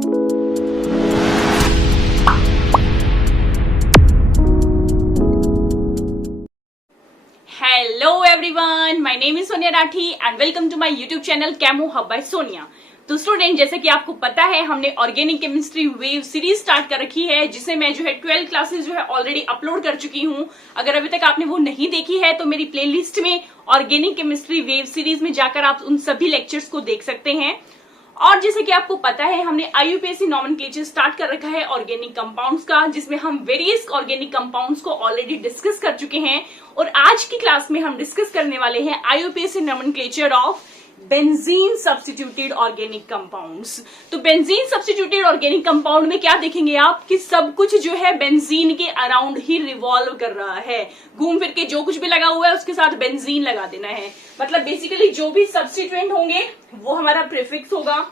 Hello everyone, my name is Sonia Rathi and welcome to my YouTube channel Chemo Hub by Sonia। तो student, जैसे कि आपको पता है हमने organic chemistry wave series start कर रखी है, जिसे मैं जो है 12 क्लासेस जो है ऑलरेडी अपलोड कर चुकी हूं। अगर अभी तक आपने वो नहीं देखी है तो मेरी प्लेलिस्ट में ऑर्गेनिक केमिस्ट्री वेव सीरीज में जाकर आप उन सभी लेक्चर्स को देख सकते हैं। और जैसे कि आपको पता है हमने IUPAC नॉमेनक्लेचर स्टार्ट कर रखा है ऑर्गेनिक कंपाउंड्स का, जिसमें हम वेरियस ऑर्गेनिक कंपाउंड्स को ऑलरेडी डिस्कस कर चुके हैं। और आज की क्लास में हम डिस्कस करने वाले हैं IUPAC nomenclature of benzene substituted organic compounds. तो बेंजीन सब्स्टिट्यूटेड ऑर्गेनिक कंपाउंड में क्या देखेंगे आप कि सब कुछ जो है बेंजीन के अराउंड ही रिवॉल्व कर रहा है। घूम फिर के जो कुछ भी लगा हुआ है उसके साथ बेंजीन लगा देना है। मतलब बेसिकली जो भी सब्स्टिट्यूएंट होंगे वो हमारा प्रीफिक्स होगा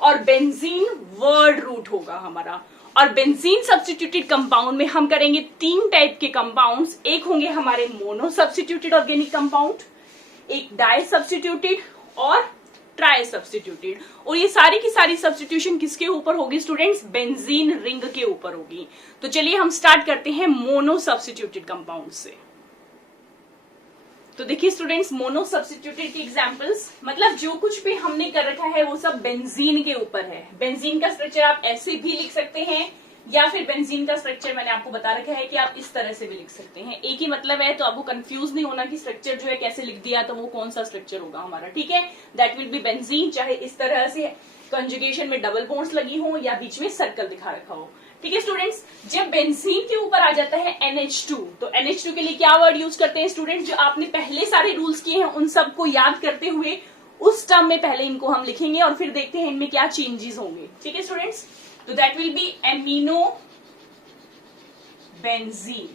और बेंजीन वर्ड रूट होगा हमारा। और बेंजीन सब्स्टिट्यूटेड कंपाउंड में हम करेंगे 3 टाइप के कंपाउंड्स। एक होंगे हमारे मोनो सब्स्टिट्यूटेड ऑर्गेनिक कंपाउंड, एक डाई सब्स्टिट्यूटेड और ट्राई सब्स्टिट्यूटेड। और ये सारी की सारी सब्स्टिट्यूशन किसके ऊपर होगी स्टूडेंट्स? बेंजीन रिंग के ऊपर होगी। तो चलिए हम स्टार्ट करते हैं मोनो सब्स्टिट्यूटेड कंपाउंड से। तो देखिए स्टूडेंट्स, मोनो सब्स्टिट्यूटेड की एग्जांपल्स, मतलब जो कुछ भी हमने कर रखा है वो सब बेंजीन के ऊपर है। बेंजीन का स्ट्रक्चर आप ऐसे भी लिख सकते हैं या फिर बेंजीन का स्ट्रक्चर मैंने आपको बता रखा है कि आप इस तरह से भी लिख सकते हैं। एक ही मतलब है, तो आपको कंफ्यूज नहीं होना कि स्ट्रक्चर जो है कैसे लिख दिया तो वो कौन सा स्ट्रक्चर होगा हमारा। ठीक है, दैट विल बी बेंजीन, चाहे इस तरह से कंजुगेशन में डबल बॉन्ड्स लगी हो या बीच में सर्कल दिखा रखा हो। ठीक है स्टूडेंट्स, जब बेंजीन के ऊपर आ जाता है NH2, तो NH2 के लिए क्या वर्ड यूज करते हैं स्टूडेंट्स? जो आपने पहले सारे रूल्स किए हैं उन सबको याद करते हुए उस टर्म में पहले इनको हम लिखेंगे और फिर देखते हैं इनमें क्या चेंजेस होंगे। ठीक है स्टूडेंट्स, तो that will be amino benzene.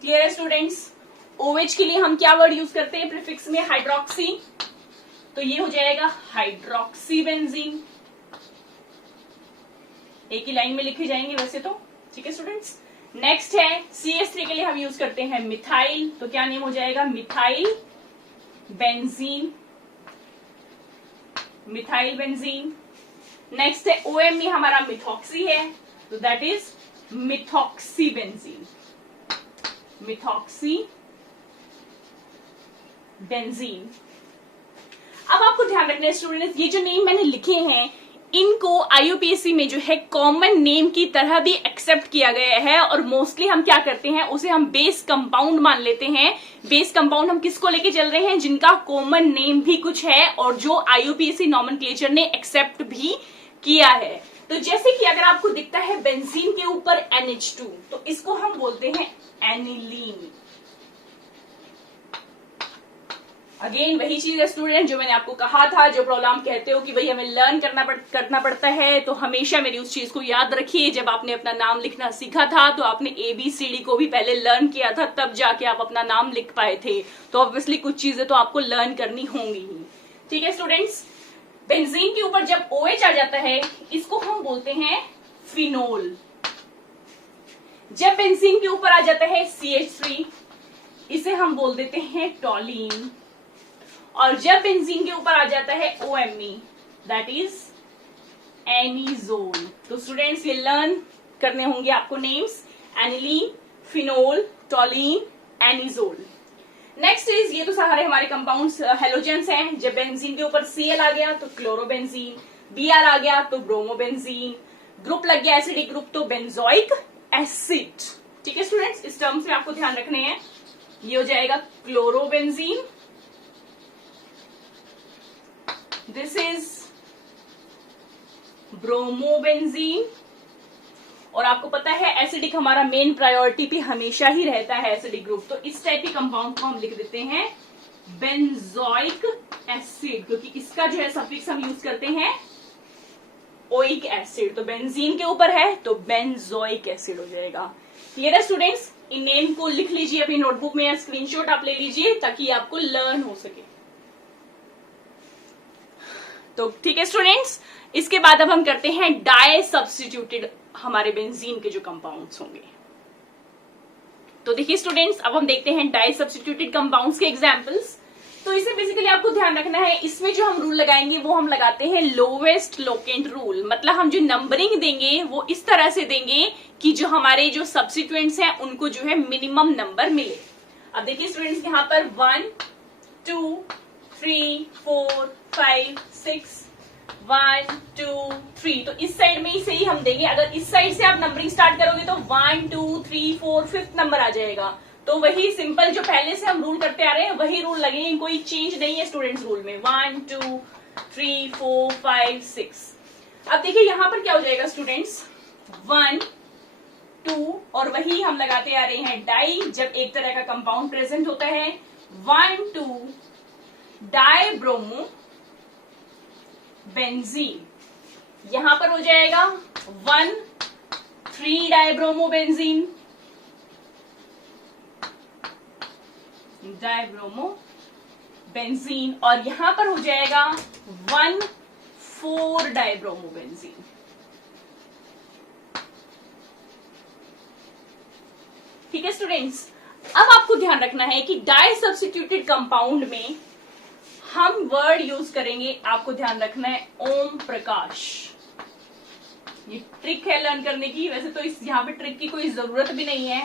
Clear है स्टूडेंट्स? OH के लिए हम क्या वर्ड यूज करते हैं प्रीफिक्स में? हाइड्रोक्सी, तो ये हो जाएगा हाइड्रोक्सी बेंजीन। एक ही लाइन में लिखे जाएंगे वैसे तो। ठीक है स्टूडेंट्स, नेक्स्ट है CH3 के लिए हम यूज करते हैं मिथाइल, तो क्या नेम हो जाएगा? Methyl benzene, methyl benzene. Next है OM में हमारा मिथॉक्सी है, तो that is methoxy benzene, methoxy benzene. अब आपको ध्यान रखना है स्टूडेंट्स, ये जो नेम मैंने लिखे हैं इनको IUPAC में जो है कॉमन नेम की तरह भी एक्सेप्ट किया गया है। और मोस्टली हम क्या करते हैं, उसे हम बेस कंपाउंड मान लेते हैं। बेस कंपाउंड हम किसको लेके चल रहे हैं? जिनका कॉमन नेम भी कुछ है और जो IUPAC नॉमेनक्लेचर ने एक्सेप्ट भी किया है। तो जैसे कि अगर आपको दिखता है बेंजीन के ऊपर NH2, तो इसको हम बोलते हैं एनिलीन। अगेन वही चीज है स्टूडेंट जो मैंने आपको कहा था, जो प्रॉब्लम कहते हो कि भाई हमें लर्न करना पड़ता है, तो हमेशा मेरी उस चीज को याद रखिए। जब आपने अपना नाम लिखना सीखा था तो आपने ABCD को भी पहले लर्न किया था, तब जाके आप अपना नाम लिख पाए थे। तो ऑब्वियसली कुछ चीजें तो आपको लर्न करनी होंगी ही। ठीक है स्टूडेंट्स, बेंजीन के ऊपर जब OH आ जाता है इसको हम बोलते हैं फिनोल। जब बेंजीन के ऊपर आ जाता है CH3 इसे हम बोल देते हैं टॉलीन। और जब बेंजीन के ऊपर आ जाता है OMe, दैट इज एनिजोल। तो स्टूडेंट्स ये लर्न करने होंगे आपको names, aniline, phenol, toluene, anisole. Next is, ये तो सारे हमारे कंपाउंड्स हेलोजेंस हैं। जब बेंजीन के ऊपर Cl आ गया तो क्लोरोबेंजीन, Br आ गया तो ब्रोमोबेंजीन, ग्रुप लग गया एसिडिक ग्रुप तो बेंजोइक एसिड। ठीक है स्टूडेंट्स, इस टर्म से आपको ध्यान रखने हैं। ये हो जाएगा क्लोरोबेंजीन, दिस इज ब्रोमोबेंजीन। और आपको पता है एसिडिक हमारा मेन प्रायोरिटी भी हमेशा ही रहता है एसिडिक ग्रुप, तो इस टाइप के कंपाउंड को हम लिख देते हैं बेंजोइक एसिड, क्योंकि इसका जो है सफिक्स हम यूज करते हैं ओइक एसिड। तो बेंजीन के ऊपर है तो बेंजोइक एसिड हो जाएगा। क्लियर है स्टूडेंट्स? इन नेम को लिख लीजिए अपनी नोटबुक में या स्क्रीनशॉट आप ले लीजिए ताकि आपको लर्न हो सके। तो ठीक है स्टूडेंट्स, इसके बाद अब हम करते हैं डाई सब्स्टिट्यूटेड हमारे बेंजीन के जो कंपाउंड्स होंगे। तो देखिए स्टूडेंट्स, अब हम देखते हैं डाई सब्स्टिट्यूटेड कंपाउंड्स के एग्जांपल्स। तो इसे बेसिकली आपको ध्यान रखना है, इसमें जो हम रूल लगाएंगे वो हम लगाते हैं लोवेस्ट लोकेंट रूल। मतलब हम जो नंबरिंग देंगे वो इस तरह से देंगे कि जो हमारे जो सब्स्टिट्यूएंट्स हैं उनको जो है मिनिमम नंबर मिले। अब देखिए स्टूडेंट्स, यहाँ पर 1 2 3 4 5 6 1 2 3, तो इस साइड में इसे ही हम देंगे। अगर इस साइड से आप नंबरिंग स्टार्ट करोगे तो 1 2 3 4 5th नंबर आ जाएगा। तो वही सिंपल जो पहले से हम रूल करते आ रहे हैं वही रूल लगेंगे, कोई चेंज नहीं है स्टूडेंट्स रूल में। 1 2 3 4 5 6। अब देखिए यहाँ पर क्या हो जाएगा स्टूडेंट्स, 1 2 और वही हम लगाते आ रहे हैं डाई जब एक तरह का कंपाउंड प्रेजेंट होता है। 1 2 डाइब्रोमो बेंजीन, यहां पर हो जाएगा 1 3 डाइब्रोमो बेंजीन, डाइब्रोमो बेंजीन, और यहां पर हो जाएगा 1 4 डाइब्रोमो बेंजीन। ठीक है स्टूडेंट्स, अब आपको ध्यान रखना है कि डाई सब्स्टिट्यूटेड कंपाउंड में हम वर्ड यूज करेंगे, आपको ध्यान रखना है ओम प्रकाश। ये ट्रिक है लर्न करने की, वैसे तो इस यहाँ पे ट्रिक की कोई जरूरत भी नहीं है,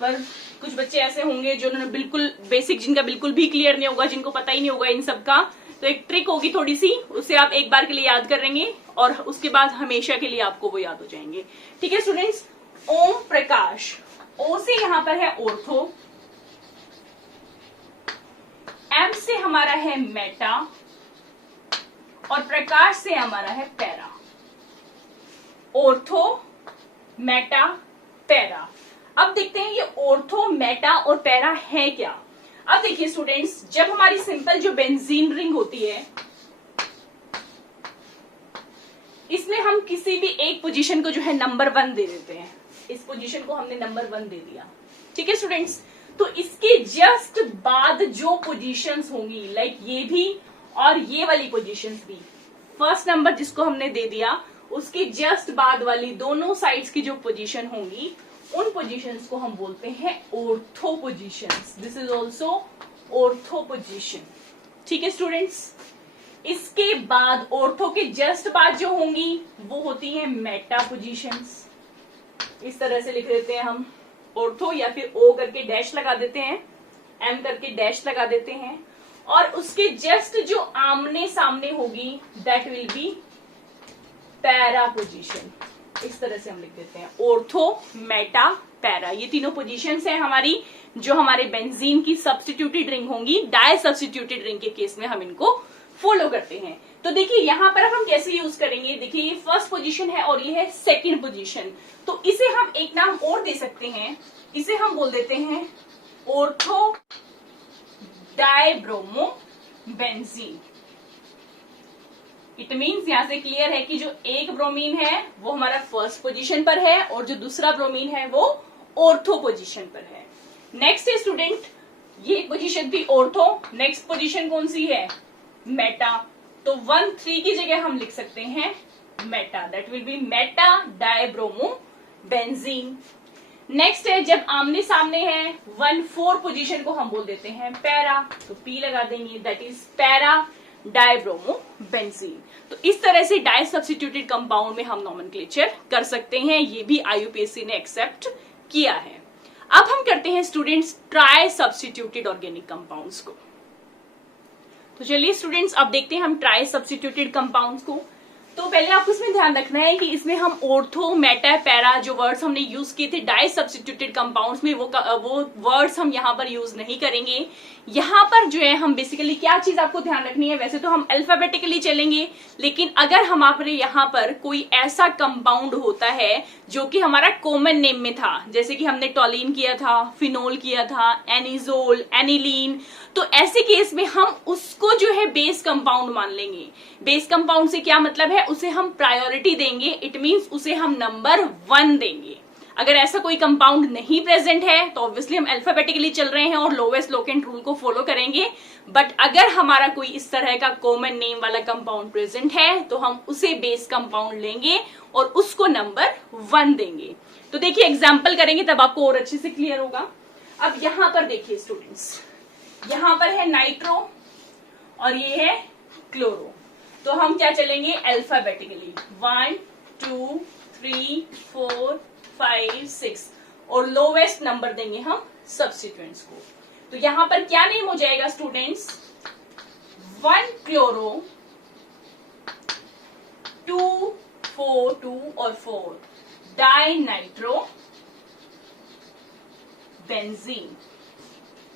पर कुछ बच्चे ऐसे होंगे जो उन्होंने बिल्कुल बेसिक, जिनका बिल्कुल भी क्लियर नहीं होगा, जिनको पता ही नहीं होगा इन सब का, तो एक ट्रिक होगी थोड़ी सी, उसे आप एक बार के लिए याद करेंगे और उसके बाद हमेशा के लिए आपको वो याद हो जाएंगे। ठीक है स्टूडेंट्स, ओम प्रकाश, ओ से यहां पर है ऑर्थो, एम से हमारा है मेटा और प्रकाश से हमारा है पैरा। Ortho Meta para. अब देखते हैं ये ऑर्थो मेटा और पैरा है क्या। अब देखिए स्टूडेंट्स, जब हमारी सिंपल जो बेंजीन रिंग होती है, इसमें हम किसी भी एक पोजीशन को जो है नंबर 1 दे देते हैं। इस पोजीशन को हमने नंबर 1 दे दिया। ठीक है स्टूडेंट्स, तो इसके जस्ट बाद जो पोजीशंस होंगी, लाइक ये भी और ये वाली पोजीशंस भी, फर्स्ट नंबर जिसको हमने दे दिया उसके जस्ट बाद वाली दोनों साइड्स की जो पोजीशन होंगी, उन पोजीशंस को हम बोलते हैं ortho positions. This is also ortho position. ठीक है स्टूडेंट्स, इसके बाद ऑर्थो के जस्ट बाद जो होंगी वो होती है मेटा पोजीशंस। इस तरह से लिख देते हैं हम ऑर्थो, या फिर ओ करके डैश लगा देते हैं, एम करके डैश लगा देते हैं, और उसके जस्ट जो आमने सामने होगी that will be para position. इस तरह से हम लिख देते हैं ऑर्थो मेटा पैरा। ये तीनों पोजीशंस हैं हमारी, जो हमारे बेंजीन की सब्स्टिट्यूटेड रिंग होंगी। डाई सब्स्टिट्यूटेड रिंग के केस में हम इनको फॉलो करते हैं। तो देखिए यहां पर हम कैसे यूज करेंगे, देखिए ये फर्स्ट पोजीशन है और ये है सेकंड पोजीशन, तो इसे हम एक नाम और दे सकते हैं, इसे हम बोल देते हैं ortho dibromo benzene. It means यहां से क्लियर है कि जो एक ब्रोमीन है वो हमारा फर्स्ट पोजीशन पर है और जो दूसरा ब्रोमीन है वो ऑर्थो पोजीशन पर है। नेक्स्ट है स्टूडेंट, ये पोजीशन थी ऑर्थो, नेक्स्ट पोजीशन कौन सी है, मेटा, तो 1 3 की जगह हम लिख सकते हैं Meta, that will be Meta dibromo benzene. Next है जब आमने सामने है 1 4 पोजीशन को हम बोल देते हैं पैरा, तो पी लगा देंगे, that is para dibromo benzene. तो इस तरह से डाई सब्स्टिट्यूटेड कंपाउंड में हम नॉमेनक्लेचर कर सकते हैं, ये भी IUPAC ने एक्सेप्ट किया है। अब हम करते हैं students try substituted organic compounds को। तो चलिए स्टूडेंट्स, अब देखते हैं हम ट्राई सब्स्टिट्यूटेड कंपाउंड्स को। तो पहले आपको इसमें ध्यान रखना है कि इसमें हम ऑर्थो मेटा पैरा जो वर्ड्स हमने यूज किए थे डाई सब्स्टिट्यूटेड कंपाउंड्स में, वो वर्ड्स हम यहाँ पर यूज नहीं करेंगे। यहाँ पर जो है हम बेसिकली क्या चीज आपको ध्यान रखनी है, वैसे तो हम अल्फाबेटिकली चलेंगे, लेकिन अगर हमारे यहाँ पर कोई ऐसा कंपाउंड होता है जो कि हमारा कॉमन नेम में था, जैसे कि हमने टॉलिन किया था, फिनोल किया था, एनिजोल, एनिलीन, तो ऐसे केस में हम उसको जो है बेस कंपाउंड मान लेंगे। बेस कंपाउंड से क्या मतलब है, उसे हम प्रायोरिटी देंगे, इट मींस उसे हम नंबर 1 देंगे। अगर ऐसा कोई कंपाउंड नहीं प्रेजेंट है तो ऑब्वियसली हम अल्फाबेटिकली चल रहे हैं और लोवेस्ट लोकेंट रूल को फॉलो करेंगे, बट अगर हमारा कोई इस तरह का कॉमन नेम वाला कंपाउंड प्रेजेंट है तो हम उसे बेस कंपाउंड लेंगे और उसको नंबर 1 देंगे। तो देखिए एग्जाम्पल करेंगे तब आपको और अच्छे से क्लियर होगा। अब यहां पर देखिए स्टूडेंट्स, यहां पर है नाइट्रो, और ये है क्लोरो। तो हम क्या चलेंगे अल्फाबेटिकली, 1 2 3 4 5 6 और लोवेस्ट नंबर देंगे हम सब्स्टिट्यूएंट्स को। तो यहां पर क्या नेम हो जाएगा स्टूडेंट्स, 1 क्लोरो 2 4 2 और 4 डाई नाइट्रो बेंजीन,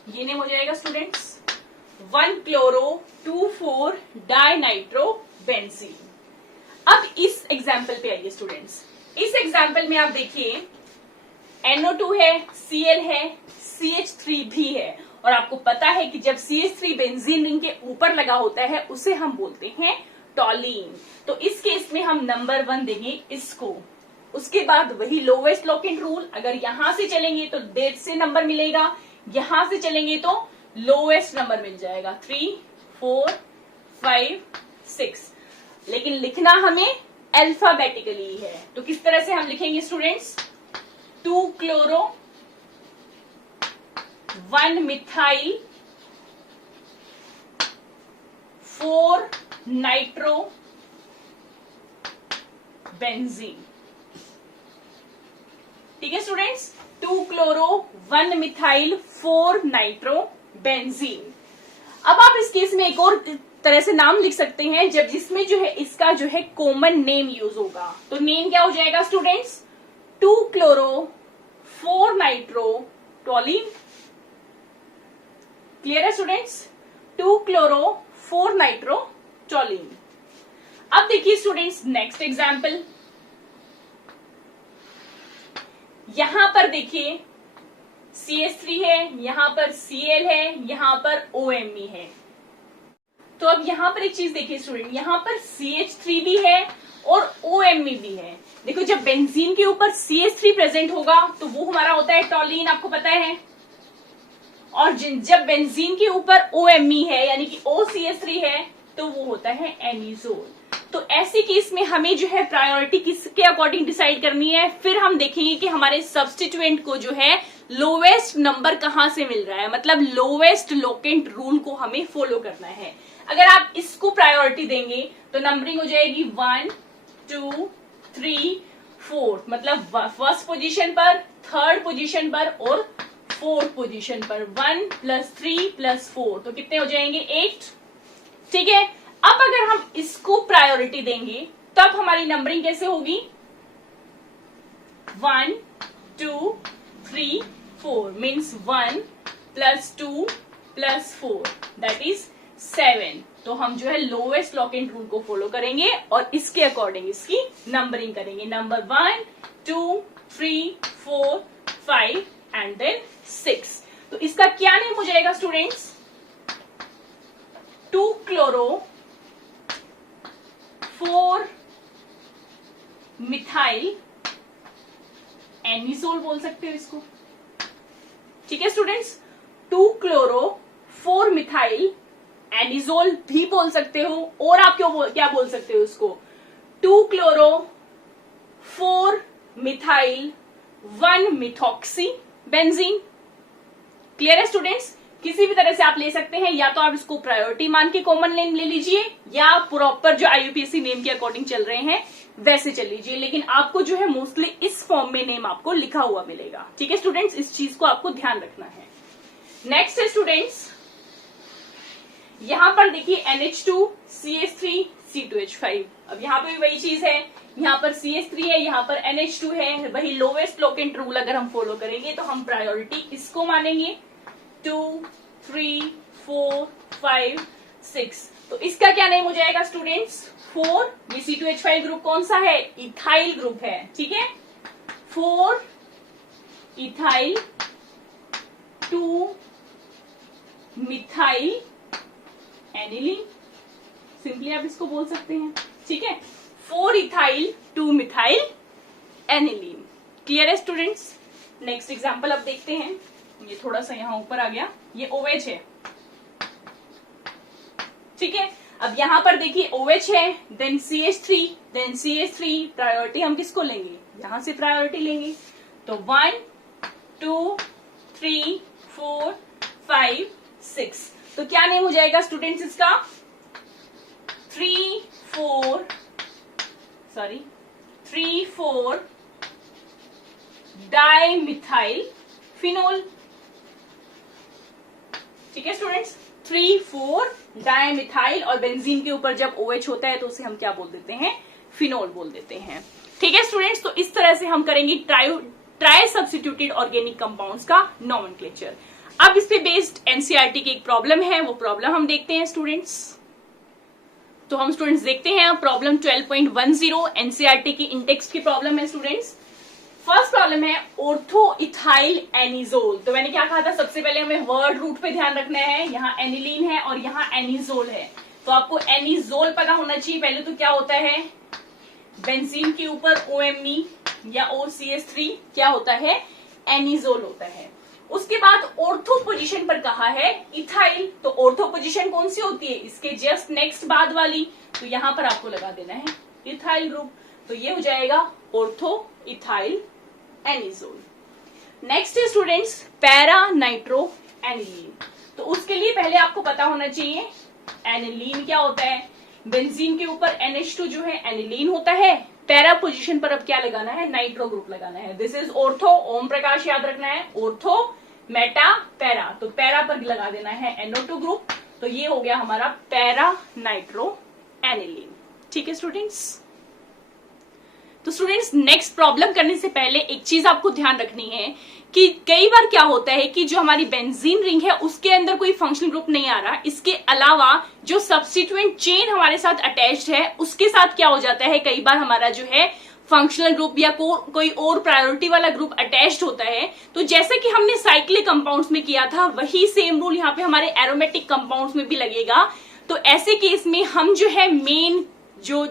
ये नेम हो जाएगा students 1 chloro 2 4 dinitrobenzene. अब इस एग्जाम्पल पे आइए स्टूडेंट्स, इस एग्जाम्पल में आप देखिए NO2 है, Cl है, CH3 भी है और आपको पता है कि जब CH3 बेंजीन रिंग के ऊपर लगा होता है उसे हम बोलते हैं टॉलीन। तो इस केस में हम नंबर 1 देंगे इसको। उसके बाद वही लोवेस्ट लॉकेंट रूल, अगर यहां से चलेंगे तो डेट से नंबर मिलेगा, यहां से चलेंगे तो लोवेस्ट नंबर मिल जाएगा 3 4 5 6, लेकिन लिखना हमें अल्फाबेटिकली है। तो किस तरह से हम लिखेंगे students, 2 chloro 1 methyl 4 nitro benzene. ठीक है students, 2 chloro 1 methyl 4 nitro benzene. अब आप इस केस में एक और तरह से नाम लिख सकते हैं, जब जिसमें जो है इसका जो है कॉमन नेम यूज होगा। तो नेम क्या हो जाएगा स्टूडेंट्स, 2 क्लोरो 4 नाइट्रो टॉलीन। क्लियर है स्टूडेंट्स, 2 क्लोरो 4 नाइट्रो टॉलीन। अब देखिए स्टूडेंट्स नेक्स्ट एग्जाम्पल, यहां पर देखिए CH3 है, यहां पर Cl है, यहां पर OMe है। तो अब यहां पर एक चीज देखिए स्टूडेंट, यहां पर CH3 भी है और OMe भी है। देखो जब बेंजीन के ऊपर CH3 प्रेजेंट होगा तो वो हमारा होता है टॉलीन, आपको पता है, और जब बेंजीन के ऊपर OMe है यानी कि OCH3 है तो वो होता है एनिजोल। तो ऐसे केस में हमें जो है प्रायोरिटी किसके अकॉर्डिंग डिसाइड करनी है, फिर हम देखेंगे कि हमारे सब्स्टिट्यूएंट को जो है लोवेस्ट नंबर कहां से मिल रहा है, मतलब लोवेस्ट लोकेंट रूल को हमें फॉलो करना है। अगर आप इसको प्रायोरिटी देंगे तो नंबरिंग हो जाएगी 1 2 3 4, मतलब फर्स्ट पोजीशन पर, थर्ड पोजीशन पर और फोर्थ पोजीशन पर 1 + 3 + 4, तो कितने हो जाएंगे 8। ठीक है, अब अगर हम इसको प्रायोरिटी देंगे तब हमारी नंबरिंग कैसे होगी, 1 2 3 4 मीन्स 1 + 2 + 4 दैट इज 7। तो हम जो है लोवेस्ट लॉकेंट रूल को फॉलो करेंगे और इसके अकॉर्डिंग इसकी नंबरिंग करेंगे, नंबर 1 2 3 4 5 एंड देन 6। तो इसका क्या नेम हो जाएगा स्टूडेंट्स, 2 क्लोरो 4 मिथाइल एनिजोल बोल सकते हो इसको। ठीक है स्टूडेंट्स, 2 क्लोरो 4 मिथाइल एनिजोल भी बोल सकते हो, और आप क्या बोल सकते हो इसको, 2 chloro 4 methyl 1 methoxy benzene. Clear है स्टूडेंट्स, किसी भी तरह से आप ले सकते हैं, या तो आप इसको प्रायोरिटी मान के कॉमन नेम ले लीजिए या प्रॉपर जो IUPAC नेम के अकॉर्डिंग चल रहे हैं वैसे चल लीजिए, लेकिन आपको जो है मोस्टली इस फॉर्म में नेम आपको लिखा हुआ मिलेगा। ठीक है स्टूडेंट्स, इस चीज को आपको ध्यान रखना है। नेक्स्ट है स्टूडेंट्स, यहां पर देखिए NH2 CH3 C2H5। अब यहां पर भी वही चीज है, यहाँ पर CH3 है, यहाँ पर NH2 है, वही लोवेस्ट लोकेंट रूल अगर हम फॉलो करेंगे तो हम प्रायोरिटी इसको मानेंगे 2 3 4 5 6। तो इसका क्या नेम हो जाएगा स्टूडेंट्स, 4, ये C2H5 ग्रुप कौन सा है, इथाइल ग्रुप है। ठीक है, 4 इथाइल 2 मिथाइल एनिलीन, सिंपली आप इसको बोल सकते हैं। ठीक है, 4 इथाइल 2 मिथाइल एनिलीन। क्लियर है स्टूडेंट्स, नेक्स्ट एग्जांपल अब देखते हैं। ये थोड़ा सा यहां ऊपर आ गया, ये OH है। ठीक है, अब यहां पर देखिए OH है, देन CH3, प्रायोरिटी हम किसको लेंगे, यहां से प्रायोरिटी लेंगे। तो 1 2 3 4 5 6। तो क्या नेम हो जाएगा स्टूडेंट्स इसका, 3,4 डाइमिथाइल फिनोल। ठीक है स्टूडेंट्स, 3,4 डाइमिथाइल, और बेंजीन के ऊपर जब OH होता है तो उसे हम क्या बोल देते हैं, फिनोल बोल देते हैं। ठीक है स्टूडेंट्स, तो इस तरह से हम करेंगे ट्राई सब्स्टिट्यूटेड ऑर्गेनिक कंपाउंड्स का नोमेनक्लेचर। अब इस पे बेस्ड एनसीईआरटी की एक प्रॉब्लम है, वो प्रॉब्लम हम देखते हैं स्टूडेंट्स। तो हम स्टूडेंट्स देखते हैं प्रॉब्लम 12.10 एनसीईआरटी की इंटेक्स की प्रॉब्लम है स्टूडेंट्स। फर्स्ट प्रॉब्लम है ऑर्थो इथाइल एनिजोल। तो मैंने क्या कहा था, सबसे पहले हमें वर्ड रूट पे ध्यान रखना है। यहाँ एनिलीन है और यहाँ एनिजोल है, तो आपको एनिजोल पता होना चाहिए। पहले तो क्या होता है, बेंजीन के ऊपर OMe या OCH3 क्या होता है, एनिजोल होता है। उसके बाद ऑर्थो पोजीशन पर कहा है इथाइल, तो ऑर्थो पोजीशन कौन सी होती है, इसके जस्ट नेक्स्ट बाद वाली, तो यहां पर आपको लगा देना है इथाइल ग्रुप। तो ये हो जाएगा ऑर्थो इथाइल एनिजोल। नेक्स्ट है स्टूडेंट्स पैरा नाइट्रो एनिलीन। तो उसके लिए पहले आपको पता होना चाहिए एनिलीन क्या होता है। बेंजीन के ऊपर NH2 जो है एनिलीन होता है। पैरा पोजीशन पर अब क्या लगाना है, नाइट्रो ग्रुप लगाना है। This is ortho, Om Prakash याद रखना है, ऑर्थो मेटा पैरा, तो पैरा पर लगा देना है NO2 ग्रुप। तो ये हो गया हमारा पैरा नाइट्रो एनिलीन। ठीक है स्टूडेंट्स, तो स्टूडेंट्स नेक्स्ट प्रॉब्लम करने से पहले एक चीज आपको ध्यान रखनी है कि कई बार क्या होता है कि जो हमारी बेंजीन रिंग है उसके अंदर कोई फंक्शनल ग्रुप नहीं आ रहा, इसके अलावा जो सब्स्टिट्यूएंट चेन हमारे साथ अटैच्ड है उसके साथ क्या हो जाता है, कई बार हमारा जो है फंक्शनल ग्रुप या कोई और प्रायोरिटी वाला ग्रुप अटैच्ड होता है। तो जैसे कि हमने साइक्लिक कंपाउंड्स में किया था, वही सेम रूल यहाँ पे हमारे एरोमेटिक कंपाउंड्स में भी लगेगा। तो ऐसे केस में हम जो है मेन जो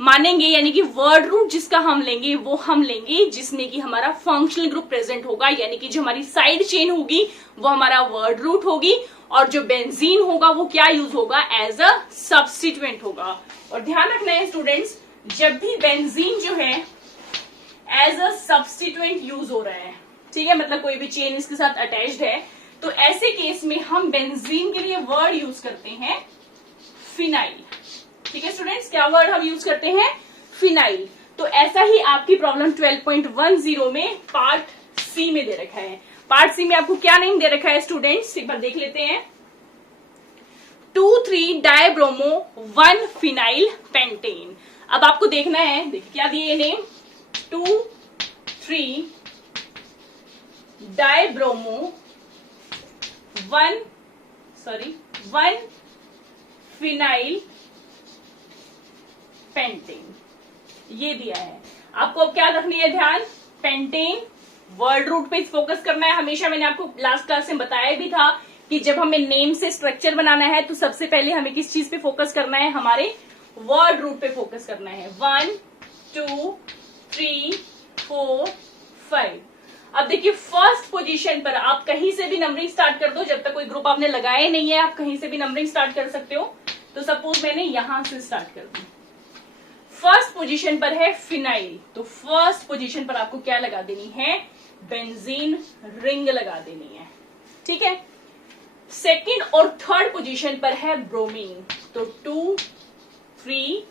मानेंगे, यानी कि वर्ड रूट जिसका हम लेंगे वो हम लेंगे जिसमें कि हमारा फंक्शनल ग्रुप प्रेजेंट होगा, यानी कि जो हमारी साइड चेन होगी वो हमारा वर्ड रूट होगी, और जो बेंजीन होगा वो क्या यूज होगा, एज अ सब्स्टिट्यूएंट होगा। और ध्यान रखना है स्टूडेंट्स, जब भी बेंजीन जो है एज अ सब्स्टिट्यूएंट यूज हो रहा है, ठीक है, मतलब कोई भी चेन इसके साथ अटैच्ड है, तो ऐसे केस में हम बेंजीन के लिए वर्ड यूज करते हैं फिनाइल। ठीक है स्टूडेंट्स, क्या वर्ड हम यूज करते हैं, फिनाइल। तो ऐसा ही आपकी प्रॉब्लम 12.10 में पार्ट सी में दे रखा है। पार्ट सी में आपको क्या नेम दे रखा है स्टूडेंट्स, एक बार देख लेते हैं। 2,3 डायब्रोमो 1 फिनाइल पेंटेन। अब आपको देखना है, देखिए क्या दिए ये नेम, 2,3 डायब्रोमो 1 फिनाइल पेंटेन, ये दिया है। आपको अब क्या रखनी है ध्यान, पेंटेन वर्ड रूट पे फोकस करना है हमेशा। मैंने आपको लास्ट क्लास में बताया भी था कि जब हमें नेम से स्ट्रक्चर बनाना है तो सबसे पहले हमें किस चीज पे फोकस करना है, हमारे वर्ड रूट पे फोकस करना है। 1 2 3 4 5। अब देखिए फर्स्ट पोजीशन पर आप कहीं से भी नंबरिंग स्टार्ट कर दो, जब तक कोई ग्रुप आपने लगाया नहीं है आप कहीं से भी नंबरिंग स्टार्ट कर सकते हो। तो सपोज मैंने यहां से स्टार्ट कर दी, फर्स्ट पोजीशन पर है फिनाइल, तो फर्स्ट पोजीशन पर आपको क्या लगा देनी है, बेंजीन रिंग लगा देनी है। ठीक है, सेकंड और थर्ड पोजीशन पर है ब्रोमीन, तो 2,3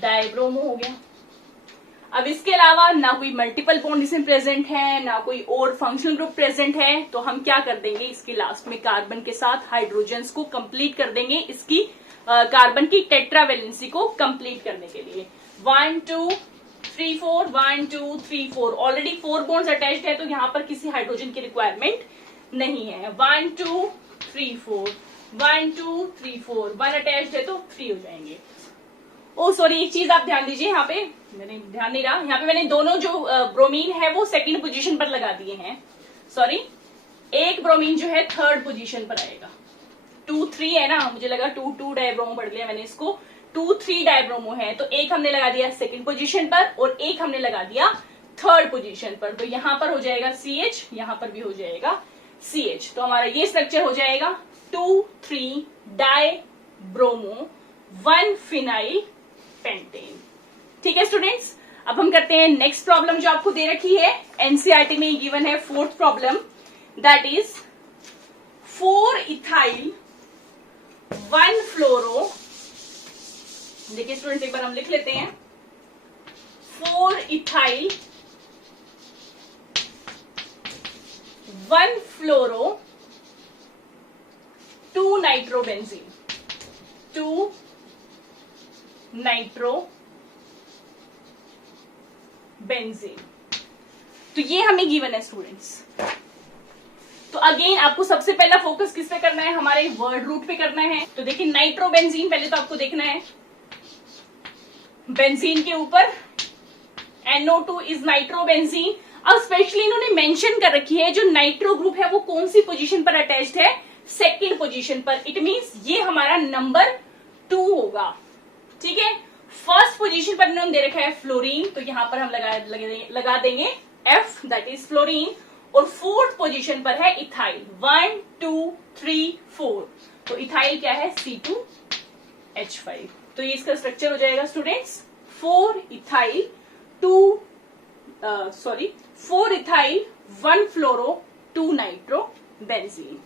डायब्रोमो हो गया। अब इसके अलावा ना कोई मल्टीपल बॉन्ड इसमें प्रेजेंट है, ना कोई और फंक्शनल ग्रुप प्रेजेंट है, तो हम क्या कर देंगे, इसके लास्ट में कार्बन के साथ हाइड्रोजन्स को कंप्लीट कर देंगे, इसकी कार्बन की टेट्रावेलेंसी को कंप्लीट करने के लिए। 1 2 3 4 1 2 3 4, ऑलरेडी 4 बॉन्ड्स अटैच्ड है, तो यहाँ पर किसी हाइड्रोजन की रिक्वायरमेंट नहीं है। 1 2 3 4 1 2 3 4, 1 अटैच्ड है तो 3 हो जाएंगे। ओ सॉरी, एक चीज आप ध्यान दीजिए, यहाँ पे मैंने ध्यान नहीं रहा, यहाँ पे मैंने दोनों जो ब्रोमीन है वो सेकंड पोजीशन पर लगा दिए हैं। सॉरी, एक ब्रोमीन जो है थर्ड पोजीशन पर आएगा। 2 3 है ना, मुझे लगा 2 2 डायब्रोमो पढ़ लिया मैंने इसको, 2 3 डायब्रोमो है, तो एक हमने लगा दिया सेकंड पोजीशन पर और एक हमने लगा दिया थर्ड पोजीशन पर। तो यहाँ पर हो जाएगा CH, यहाँ पर भी हो जाएगा CH, तो हमारा ये स्ट्रक्चर हो जाएगा 2 3 डायब्रोमो 1 फिनाइल पेंटेन। ठीक है स्टूडेंट्स, अब हम करते हैं नेक्स्ट प्रॉब्लम जो आपको दे रखी है एनसीईआरटी में गिवन है, fourth problem, that is 4 ethyl 1 फ्लोरो देखिए स्टूडेंट्स, एक बार हम लिख लेते हैं 4 इथाइल 1 फ्लोरो 2 नाइट्रोबेंजीन 2 नाइट्रोबेंजीन। तो ये हमें गिवन है स्टूडेंट्स। तो अगेन आपको सबसे पहला फोकस किस पे करना है, हमारे वर्ड रूट पे करना है। तो देखिए नाइट्रोबेंजीन पहले तो आपको देखना है, बेंजीन के ऊपर NO2 इज नाइट्रोबेंजीन। अब स्पेशली इन्होंने मेंशन कर रखी है जो नाइट्रो ग्रुप है वो कौन सी पोजीशन पर अटैच्ड है, सेकंड पोजीशन पर। इट मींस ये हमारा नंबर 2 होगा, ठीक है। फर्स्ट पोजीशन पर इन्होंने दे रखा है फ्लोरीन, तो यहां पर हम लगा देंगे F, दैट इज फ्लोरीन। और फोर्थ पोजीशन पर है इथाइल 1 2 3 4, तो इथाइल क्या है C2H5। तो ये इसका स्ट्रक्चर हो जाएगा students 4 ethyl 1 fluoro 2 nitrobenzene.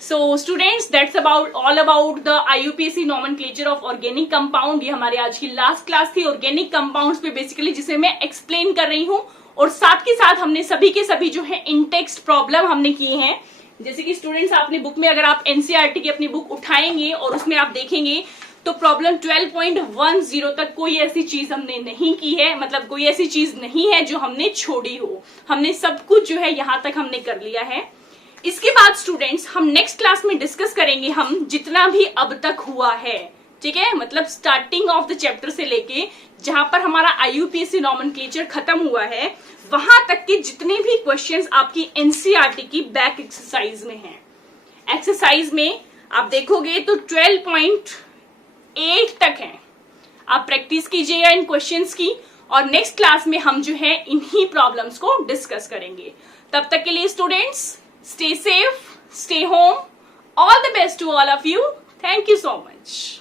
So students, that's all about the IUPAC nomenclature of organic compound। ये हमारी आज की लास्ट क्लास थी ऑर्गेनिक कंपाउंड्स पे बेसिकली, जिसे मैं एक्सप्लेन कर रही हूँ। और साथ के साथ हमने सभी के सभी जो है इन टेक्स्ट प्रॉब्लम हमने किए हैं। जैसे कि स्टूडेंट्स आपने बुक में, अगर आप NCERT की अपनी बुक उठाएंगे और उसमें आप देखेंगे तो प्रॉब्लम 12.10 तक कोई ऐसी चीज हमने नहीं की है, मतलब कोई ऐसी चीज नहीं है जो हमने छोड़ी हो। हमने सब कुछ जो है यहां तक हमने कर लिया है। इसके बाद स्टूडेंट्स हम नेक्स्ट क्लास में डिस्कस करेंगे हम जितना भी अब तक हुआ है, ठीक है, मतलब स्टार्टिंग ऑफ द चैप्टर से लेके जहां पर हमारा IUPAC नॉमेनक्लेचर खत्म हुआ है वहां तक के जितने भी क्वेश्चंस आपकी NCERT की बैक एक्सरसाइज में हैं। एक्सरसाइज में आप देखोगे तो 12.8 तक है। आप प्रैक्टिस कीजिएगा इन क्वेश्चंस की, और नेक्स्ट क्लास में हम जो है इन्हीं प्रॉब्लम्स को डिस्कस करेंगे। तब तक के लिए students, stay safe, stay home. All the best to all of you. Thank you so much.